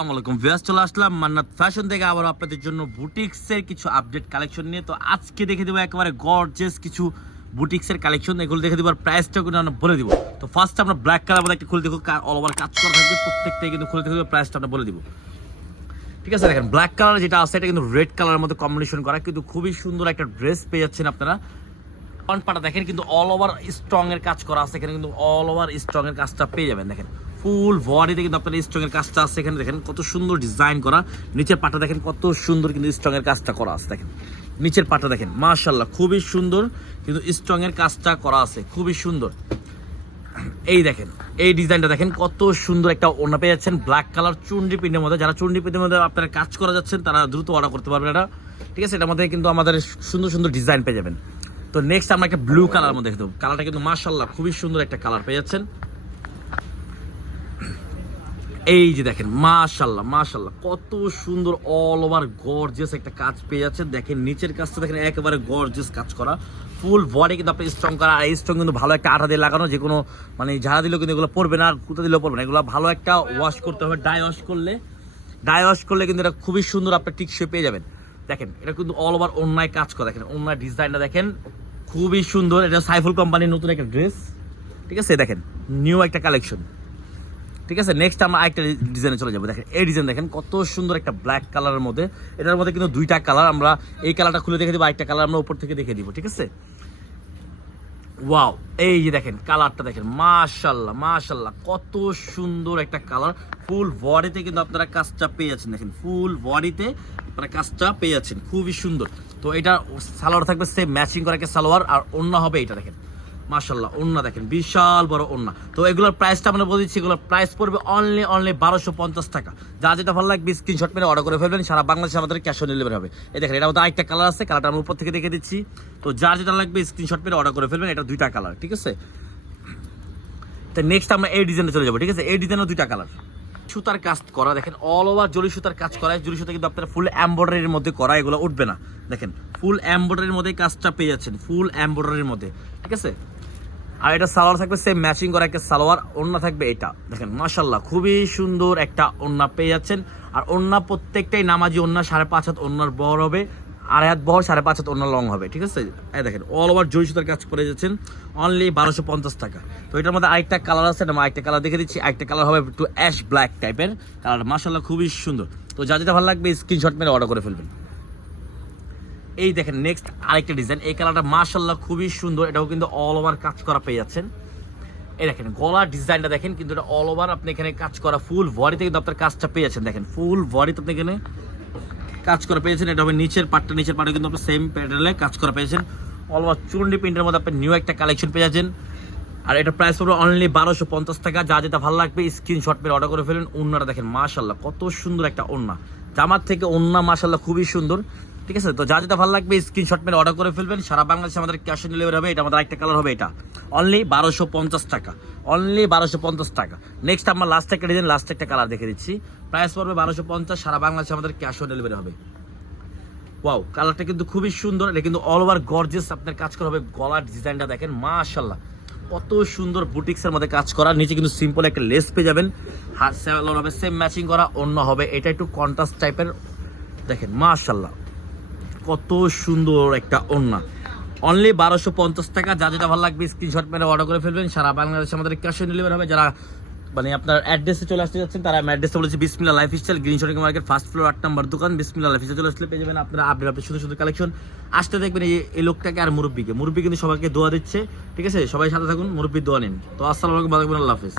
আসসালামাইকুম ভিউয়ার্স চলে আসলাম মান্নাত ফ্যাশন থেকে। আবার আপনাদের জন্য বুটিক্সের কিছু আপডেট কালেকশন নিয়ে। তো আজকে দেখে দেবো একেবারে গর্জেস কিছু বুটিক্সের কালেকশন এগুলো দেখে দেবো আর প্রাইসটা কিন্তু আমরা বলে দিব। তো ফার্স্ট আমরা ব্ল্যাক কালার মধ্যে খুলে দেখো। অল ওভার কাজ করা থাকবে। প্রত্যেকটাই কিন্তু খুলে দেখে প্রাইসটা আমরা বলে দিব। ঠিক আছে, দেখেন ব্ল্যাক কালার যেটা আছে, এটা কিন্তু রেড কালারের মধ্যে কম্বিনেশন করা। কিন্তু খুবই সুন্দর একটা ড্রেস পেয়ে যাচ্ছেন আপনারা। পাটা দেখেন, কিন্তু অল ওভার স্ট্রং এর কাজ করা আছে। এখানে কিন্তু অল ওভার স্ট্রং এর কাজটা পেয়ে যাবেন, দেখেন। ফুল বডিতে কিন্তু আপনার স্ট্রং এর কাজটা আছে এখানে দেখেন, কত সুন্দর ডিজাইন করা। নিচের পাটা দেখেন, কত সুন্দর কিন্তু স্ট্রং এর কাজটা করা আছে, দেখেন। নিচের পাটা দেখেন মাশাল্লাহ খুবই সুন্দর কিন্তু স্ট্রং এর কাজটা করা আছে, খুবই সুন্দর। এই দেখেন, এই ডিজাইনটা দেখেন, কত সুন্দর একটা ওড়না পেয়ে যাচ্ছেন ব্ল্যাক কালার চুন্ডি প্রিন্টের মধ্যে। যারা চুন্ডি প্রিন্টের মধ্যে আপনারা কাজ করা যাচ্ছেন, তারা দ্রুত অর্ডার করতে পারবেন এটা। ঠিক আছে, এটার মধ্যে কিন্তু আমাদের সুন্দর সুন্দর ডিজাইন পেয়ে যাবেন। তো নেক্সট আমরা একটা ব্লু কালার মধ্যে দেখতে কালারটা কিন্তু মার্শাল্লাহ খুবই সুন্দর একটা কালার পেয়ে যাচ্ছেন। এই যে দেখেন মাশাল্লাহ মাশাল্লাহ কত সুন্দর অল ওভার গর্জিয়াস একটা কাজ পেয়ে যাচ্ছে দেখেন, নিচের কাজটা দেখেন, একেবারে গর্জিয়াস কাজ করা। ফুল বডি কিন্তু আপনি স্ট্রং করা, আর এই স্ট্রং কিন্তু ভালো একটা আঠা দিয়ে লাগানো যে কোনো মানে ঝাড়া দিলেও কিন্তু এগুলো পড়বে না কুতা দিলেও পড়বে না। এগুলো ভালো একটা ওয়াশ করতে হবে ডাই ওয়াশ করলে ডাই ওয়াশ করলে কিন্তু এটা খুবই সুন্দর আপনি টিকসে পেয়ে যাবেন। দেখেন, এটা কিন্তু অল ওভার অন্যায় কাজ করা, দেখেন, অন্যায় ডিজাইনটা দেখেন, খুবই সুন্দর। এটা সাইফুল কোম্পানির নতুন একটা ড্রেস ঠিক আছে? দেখেন নিউ একটা কালেকশন ঠিক আছে? নেক্সট আমরা আরেকটা ডিজাইনে চলে যাব। দেখেন, এই ডিজাইন দেখেন, কত সুন্দর একটা ব্ল্যাক কালারের মধ্যে। এটার মধ্যে কিন্তু দুইটা কালার আমরা, এই কালারটা খুলে দেখে দিব, আরেকটা কালার আমরা উপর থেকে দেখে দিব, ঠিক আছে? ওয়াও এই যে দেখেন কালারটা দেখেন মাশাল্লাহ মাশাল্লাহ কত সুন্দর একটা কালার ফুল বডিতে কিন্তু আপনারা কাজটা পেয়ে যাচ্ছেন, দেখেন ফুল বডিতে আপনারা কাজটা পেয়ে যাচ্ছেন, খুবই সুন্দর। তো এটা সালোয়ার থাকবে সেম ম্যাচিং করা একটা সালোয়ার, আর অন্য হবে এটা, দেখেন। মাশাল্লাহ ওন্না দেখেন, বিশাল বড় ওন্না তো এগুলোর প্রাইসটা আমরা বলে দিচ্ছি, এগুলোর প্রাইস পড়বে অনলি অনলি বারোশো পঞ্চাশ টাকা। যা যেটা ভালো লাগবে স্ক্রিনশট মেরে অর্ডার করে ফেলবেন, সারা বাংলাদেশে আমাদের ক্যাশ অন ডেলিভারি হবে। এই দেখেন এটা মধ্যে আরেকটা কালার আছে কালারটা আমরা উপর থেকে দেখে দিচ্ছি। তো যা যেটা লাগবে স্ক্রিনশট মেরে অর্ডার করে ফেলবেন, এটা দুইটা কালার ঠিক আছে? তো নেক্সট আমরা এই ডিজাইনে চলে যাব, ঠিক আছে? এই ডিজাইনও দুইটা কালার সুতার কাজ করা, দেখেন অল ওভার জরি সুতার কাজ করা, জরি সুতা কিন্তু আপনারা ফুল এমব্রয়ডারির মধ্যে করা, এগুলো উঠবে না। দেখেন ফুল এমব্রয়ডারির মধ্যে কাজটা পেয়ে যাচ্ছেন ফুল এমব্রয়ডারির মধ্যে, ঠিক আছে? আর এটা সালোয়ার থাকবে সেম ম্যাচিং করা একটা সালোয়ার ওন্না থাকবে এটা। দেখেন মাশাল্লাহ খুবই সুন্দর একটা ওন্না পেয়ে যাচ্ছেন। আর ওন্না প্রত্যেকটাই নামাজি ওন্না সাড়ে পাঁচ হাত ওন্নার বড় হবে, আড়াই হাত বহর সাড়ে পাঁচ হাত ওন্না লং হবে, ঠিক আছে? দেখেন অল ওভার জয় সুতার কাজ করে যাচ্ছেন অনলি বারোশো পঞ্চাশ টাকা। তো এটার মধ্যে আরেকটা কালার আছে না আরেকটা কালার দেখে দিচ্ছি। আরেকটা কালার হবে একটু অ্যাশ ব্ল্যাক টাইপের কালার মাশাল্লাহ খুবই সুন্দর। তো যা যেটা ভালো লাগবে স্ক্রিনশট মেরে অর্ডার করে ফেলবেন। এই দেখেন নেক্সট আরেকটা ডিজাইন এই কালারটা মাশাল্লাহ খুবই সুন্দর। এটাও কিন্তু অল ওভার কাজ করা পেয়ে যাচ্ছেন। এই দেখেন, গলার ডিজাইনটা দেখেন, কিন্তু এটা অল ওভার আপনি এখানে কাজ করা ফুল বডিতে কিন্তু আপনার কাজটা পেয়ে যাচ্ছেন। দেখেন ফুল বডিতে আপনি এখানে কাজ করা পেয়েছেন এটা হবে নিচের পাটটা। নিচের পাটে কিন্তু আপনি সেম প্যাটার্নে কাজ করা পেয়েছেন অল ওভার চুন্ডি প্রিন্টের মধ্যে আপনি নিউ একটা কালেকশন পেয়ে যাচ্ছেন। আর এটা প্রাইস পড়বে অনলি বারোশো পঞ্চাশ টাকা। যা যেটা ভালো লাগবে স্ক্রিনশট মেরে অর্ডার করে ফেলেন। ওন্নাটা দেখেন মাশাল্লাহ কত সুন্দর একটা ওন্না জামার থেকে ওন্না মাশাল্লাহ খুবই সুন্দর। ঠিক আছে? তো যা যেটা ভালো লাগবে স্ক্রিনশট মেরে অর্ডার করে ফেলবেন। সারা বাংলাদেশে আমাদের ক্যাশ অন ডেলিভারি হবে, এটা আমাদের একটা কালার হবে এটা। অনলি বারোশো পঞ্চাশ টাকা। অনলি বারোশো পঞ্চাশ টাকা। নেক্সট আমরা লাস্ট একটা ডিজাইন লাস্ট একটা কালার দেখে দিচ্ছি। প্রাইস পড়বে বারোশো পঞ্চাশ, সারা বাংলাদেশে আমাদের ক্যাশ অন ডেলিভারি হবে। ওয়াও কালারটা কিন্তু খুবই সুন্দর, এটা কিন্তু অল ওভার গর্জেস আপনার কাজ করা হবে। গলার ডিজাইনটা দেখেন মাশাল্লাহ কত সুন্দর বুটিক্সের মধ্যে কাজ করা। নিচে কিন্তু সিম্পল একটা লেস পেয়ে যাবেন। হাত হবে সেম ম্যাচিং করা, অন্য হবে। এটা একটু কন্ট্রাস্ট টাইপের দেখেন মাশাল্লাহ কত সুন্দর একটা ওড়না। অনলি বারোশো পঞ্চাশ টাকা, যা যেটা ভালো লাগবে স্ক্রিনশট মেরে অর্ডার করে ফেলবেন। সারা বাংলাদেশে আমাদের ক্যাশ অন ডেলিভারি হবে। যারা মানে আপনার অ্যাড্রেসে চলে আসতে যাচ্ছেন, তারা অ্যাড্রেসে বলেছি Bismillah life style green shopping market first floor আট নাম্বার দোকান বিসমিল্লা লাইফ স্টাইল চলে আসলে পেয়ে যাবেন আপনারা আপডেট আপডেট সুন্দর সুন্দর কালেকশন আসতে দেখবেন এই এই লোকটাকে আর মুরব্বীকে। মুরব্বী কিন্তু সবাইকে দোয়া দিচ্ছে। ঠিক আছে? সবাই সাথে থাকুন মুরব্বীর দোয়া নিন। তো আসসালামু আলাইকুম আল্লাহ হাফিজ।